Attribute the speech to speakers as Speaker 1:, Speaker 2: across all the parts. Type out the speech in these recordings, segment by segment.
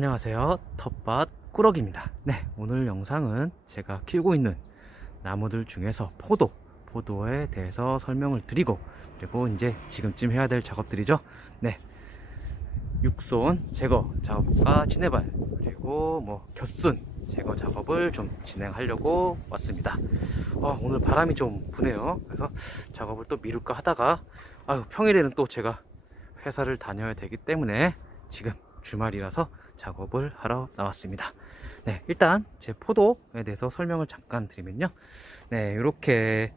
Speaker 1: 안녕하세요. 텃밭 꾸러기입니다. 네, 오늘 영상은 제가 키우고 있는 나무들 중에서 포도, 포도에 대해서 설명을 드리고 그리고 이제 지금쯤 해야 될 작업들이죠. 네, 육손 제거 작업과 진해발 그리고 뭐 곁순 제거 작업을 좀 진행하려고 왔습니다. 어, 오늘 바람이 좀 부네요. 그래서 작업을 또 미룰까 하다가 아유, 평일에는 또 제가 회사를 다녀야 되기 때문에 지금 주말이라서 작업을 하러 나왔습니다. 네, 일단 제 포도에 대해서 설명을 잠깐 드리면요. 네, 이렇게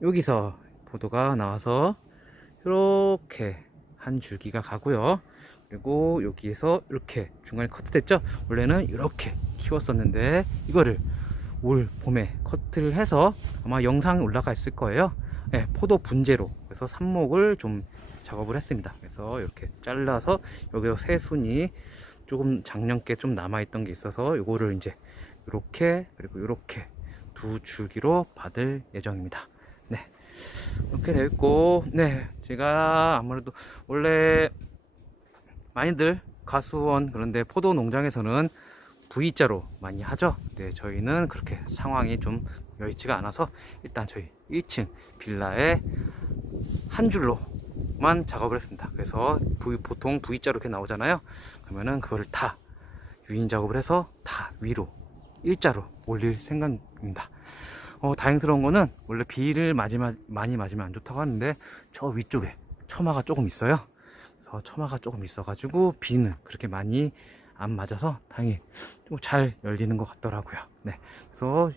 Speaker 1: 여기서 포도가 나와서 이렇게 한 줄기가 가고요. 그리고 여기에서 이렇게 중간에 커트 됐죠? 원래는 이렇게 키웠었는데 이거를 올 봄에 커트를 해서 아마 영상이 올라가 있을 거예요. 네, 포도 분재로 그래서 삽목을 좀 작업을 했습니다. 그래서 이렇게 잘라서 여기서 새순이 조금 작년께 좀 남아있던 게 있어서 이거를 이제 이렇게 그리고 이렇게 두 줄기로 받을 예정입니다. 네. 이렇게 되어 있고, 네. 제가 아무래도 원래 많이들 가수원 그런데 포도 농장에서는 V자로 많이 하죠. 네, 저희는 그렇게 상황이 좀 여의치가 않아서 일단 저희 1층 빌라에 한 줄로만 작업을 했습니다. 그래서 V, 보통 V자로 이렇게 나오잖아요. 그러면은 그거를 다 유인 작업을 해서 다 위로 일자로 올릴 생각입니다. 어, 다행스러운 거는 원래 비를 맞으면, 많이 맞으면 안 좋다고 하는데 저 위쪽에 처마가 조금 있어요. 그래서 처마가 조금 있어가지고 비는 그렇게 많이 안 맞아서 다행히 좀 잘 열리는 것 같더라고요. 네. 그래서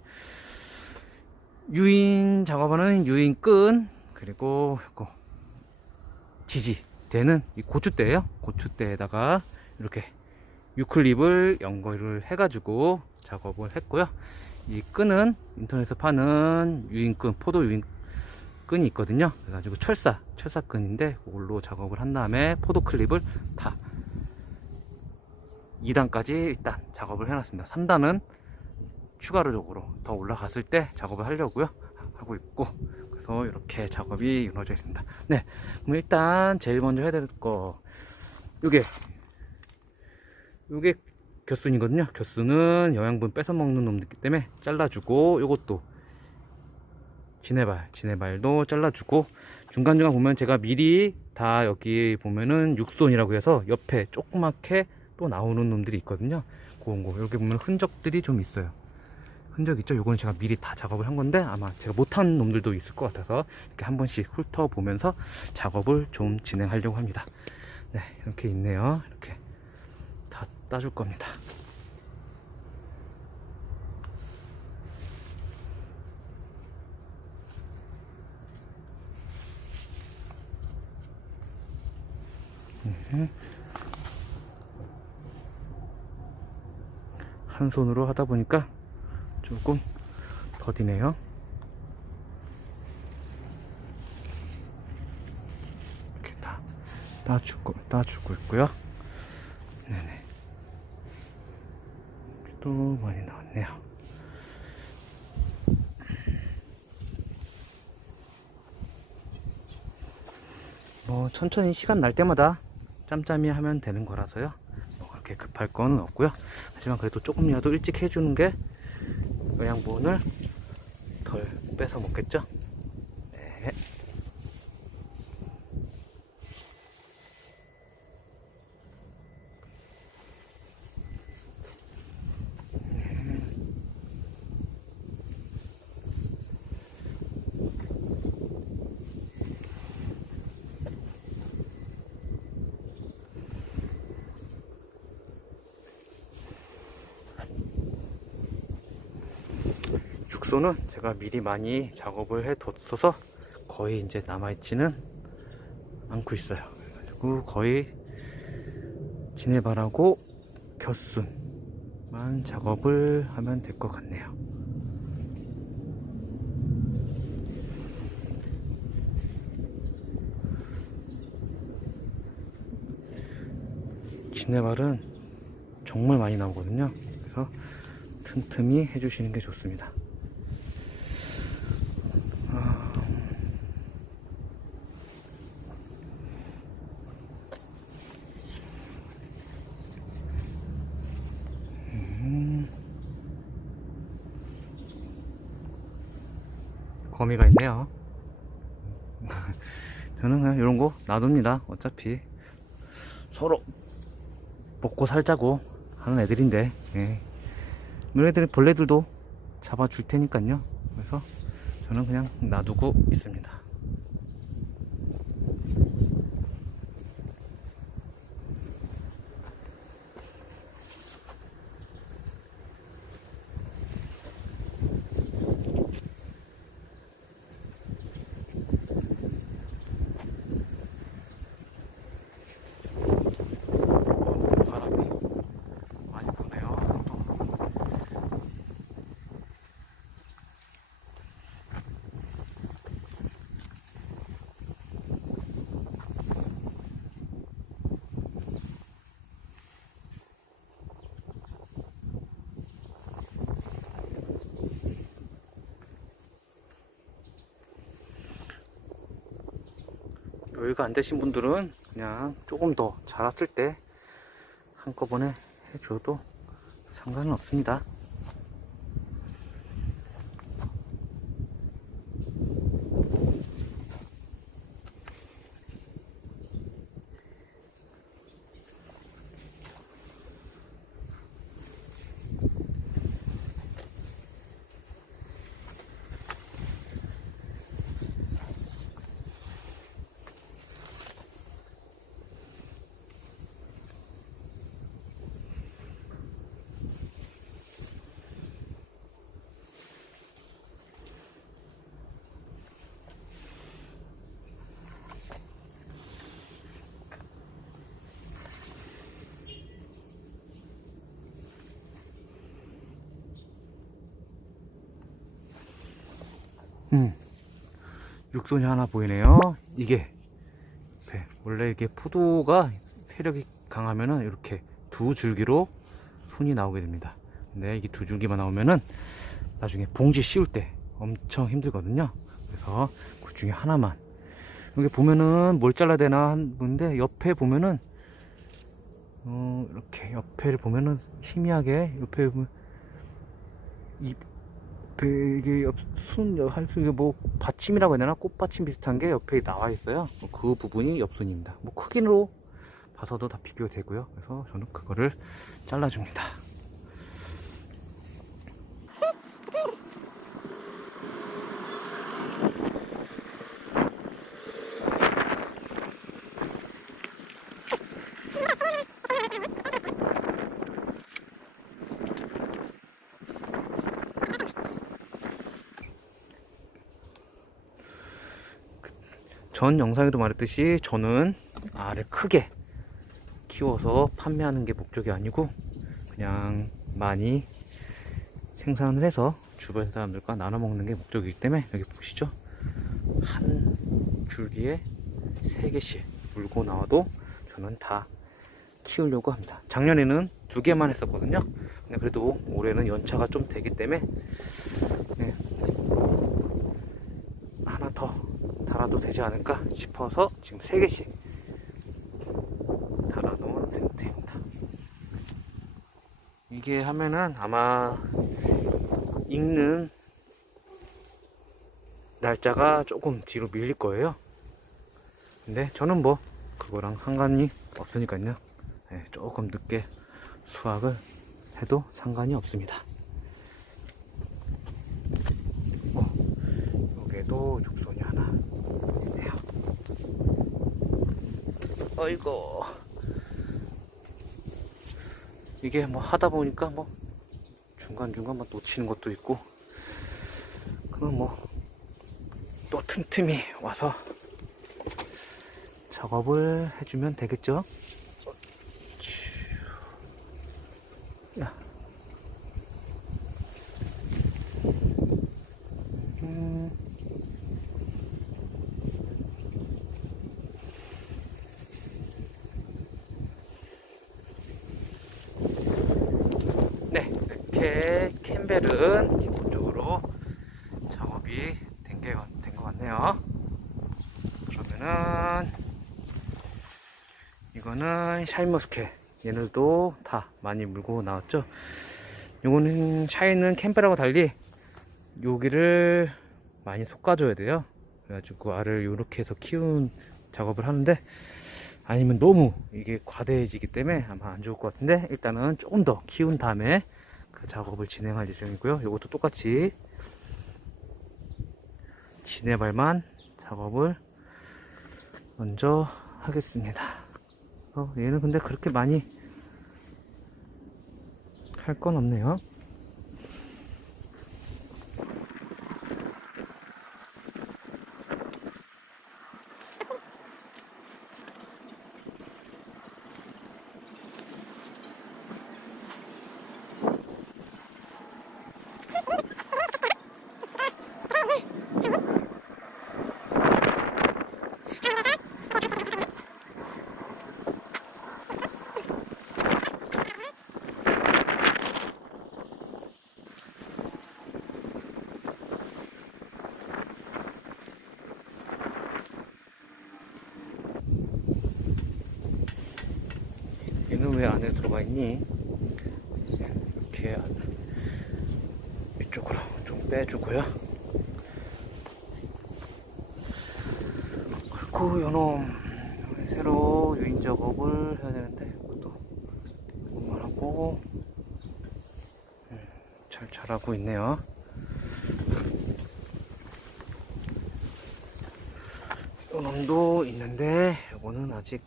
Speaker 1: 유인 작업하는 유인 끈 그리고 이거 지지대는 이 고추대예요. 고추대에다가 이렇게 유클립을 연결을 해가지고 작업을 했고요. 이 끈은 인터넷에서 파는 유인끈, 포도 유인끈이 있거든요. 그래가지고 철사, 철사끈인데 그걸로 작업을 한 다음에 포도 클립을 다 2단까지 일단 작업을 해놨습니다. 3단은 추가적으로 더 올라갔을 때 작업을 하려고요. 하고 있고 그래서 이렇게 작업이 이루어져 있습니다. 네, 그럼 일단 제일 먼저 해야 될거 요게 요게 곁순이거든요. 곁순은 영양분 뺏어 먹는 놈들이기 때문에 잘라주고 요것도 지네발, 지네발도 잘라주고 중간중간 보면 제가 미리 다 여기 보면은 육손이라고 해서 옆에 조그맣게 또 나오는 놈들이 있거든요. 그런 거 이렇게 보면 흔적들이 좀 있어요. 흔적 있죠? 요거는 제가 미리 다 작업을 한 건데 아마 제가 못한 놈들도 있을 것 같아서 이렇게 한 번씩 훑어보면서 작업을 좀 진행하려고 합니다. 네, 이렇게 있네요. 이렇게 다 따줄 겁니다. 음. 한 손으로 하다 보니까 조금 더디네요. 이렇게 다 따주고 따주고 있고요. 네네. 또 많이 나왔네요. 뭐 천천히 시간 날 때마다 짬짬이 하면 되는 거라서요. 뭐 그렇게 급할 거는 없고요. 하지만 그래도 조금이라도 일찍 해주는 게 영양분을 덜 뺏어 먹겠죠? 육소는 제가 미리 많이 작업을 해 뒀어서 거의 이제 남아있지는 않고 있어요. 그래가지고 거의 진해바라고 곁순만 작업을 하면 될 것 같네요. 진해발은 정말 많이 나오거든요. 그래서 틈틈이 해주시는 게 좋습니다. 거미가 있네요. 저는 그냥 이런 거 놔둡니다. 어차피 서로 먹고 살자고 하는 애들인데, 예. 너네들 벌레들도 잡아줄 테니까요. 그래서 저는 그냥 놔두고 있습니다. 여유가 안 되신 분들은 그냥 조금 더 자랐을 때 한꺼번에 해줘도 상관은 없습니다. 음, 육손이 하나 보이네요. 이게 네, 원래 이게 포도가 세력이 강하면은 이렇게 두 줄기로 손이 나오게 됩니다. 근데 이게 두 줄기만 나오면은 나중에 봉지 씌울 때 엄청 힘들거든요. 그래서 그 중에 하나만 여기 보면은 뭘 잘라야 되나 하는데 옆에 보면은 어, 이렇게 옆에를 보면은 희미하게 옆에 보면 이 이게 옆, 순, 할수 이게 뭐 받침이라고 해야 되나? 꽃받침 비슷한 게 옆에 나와 있어요. 그 부분이 옆순입니다. 뭐 크기로 봐서도 다 비교되고요. 그래서 저는 그거를 잘라줍니다. 전 영상에도 말했듯이 저는 알을 크게 키워서 판매하는 게 목적이 아니고 그냥 많이 생산을 해서 주변 사람들과 나눠 먹는 게 목적이기 때문에 여기 보시죠. 한 줄기에 세 개씩 물고 나와도 저는 다 키우려고 합니다. 작년에는 두 개만 했었거든요. 그래도 올해는 연차가 좀 되기 때문에 네, 하나 더 되지 않을까 싶어서 지금 3개씩 달아놓은 상태입니다. 이게 하면은 아마 익는 날짜가 조금 뒤로 밀릴 거예요. 근데 저는 뭐 그거랑 상관이 없으니까요. 네, 조금 늦게 수확을 해도 상관이 없습니다. 어, 여기에도 죽손이 하나 있네요. 어이구. 이게 뭐 하다 보니까 뭐 중간중간 뭐 놓치는 것도 있고, 그럼 뭐 또 틈틈이 와서 작업을 해주면 되겠죠? 야. 음. 네, 이렇게 캠벨은 기본적으로 작업이 된것 같네요. 그러면은 이거는 샤인머스켓 얘네도 다 많이 물고 나왔죠. 요거는 샤인은 캠벨하고 달리 여기를 많이 솎아줘야 돼요. 그래가지고 알을 이렇게 해서 키운 작업을 하는데 아니면 너무 이게 과대해지기 때문에 아마 안 좋을 것 같은데 일단은 조금 더 키운 다음에 그 작업을 진행할 예정이고요. 이것도 똑같이 지네발만 작업을 먼저 하겠습니다. 어, 얘는 근데 그렇게 많이 할 건 없네요. 얘는 왜 안에 들어가 있니? 이렇게 이쪽으로 좀 빼주고요. 그리고 요놈 새로 유인 작업을 해야 되는데 그것도 이것만 하고 음, 잘 자라고 있네요. 요 놈도 있는데 요거는 아직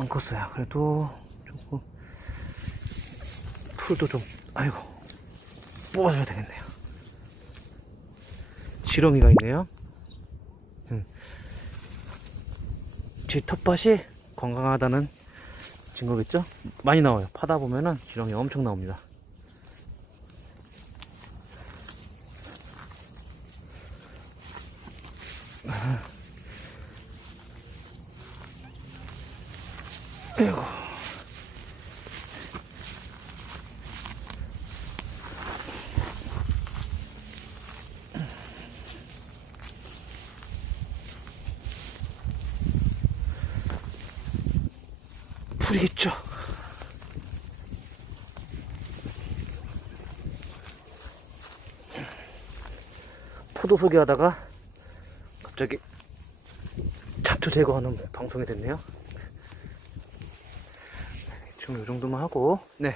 Speaker 1: 안 컸어요. 그래도 조금 풀도 좀 아이고 뽑아줘야 되겠네요. 지렁이가 있네요. 음. 제 텃밭이 건강하다는 증거겠죠? 많이 나와요. 파다 보면은 지렁이 엄청 나옵니다. 아이고. 풀이겠죠. 포도 소개하다가 갑자기 잡초 제거하는 방송이 됐네요. 대충 이 정도만 하고, 네.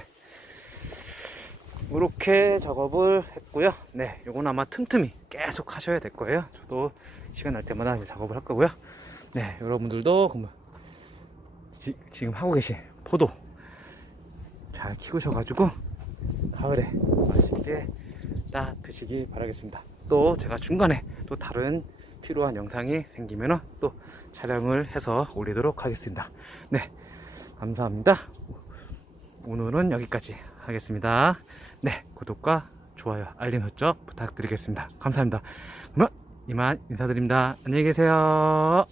Speaker 1: 이렇게 작업을 했고요. 네, 요건 아마 틈틈이 계속 하셔야 될 거예요. 저도 시간 날 때마다 작업을 할 거고요. 네, 여러분들도 그러면 지, 지금 하고 계신 포도 잘 키우셔 가지고 가을에 맛있게 따 드시기 바라겠습니다. 또 제가 중간에 또 다른 필요한 영상이 생기면은 또 촬영을 해서 올리도록 하겠습니다. 네, 감사합니다. 오늘은 여기까지 하겠습니다. 네, 구독과 좋아요, 알림 설정 부탁드리겠습니다. 감사합니다. 그럼 이만 인사드립니다. 안녕히 계세요.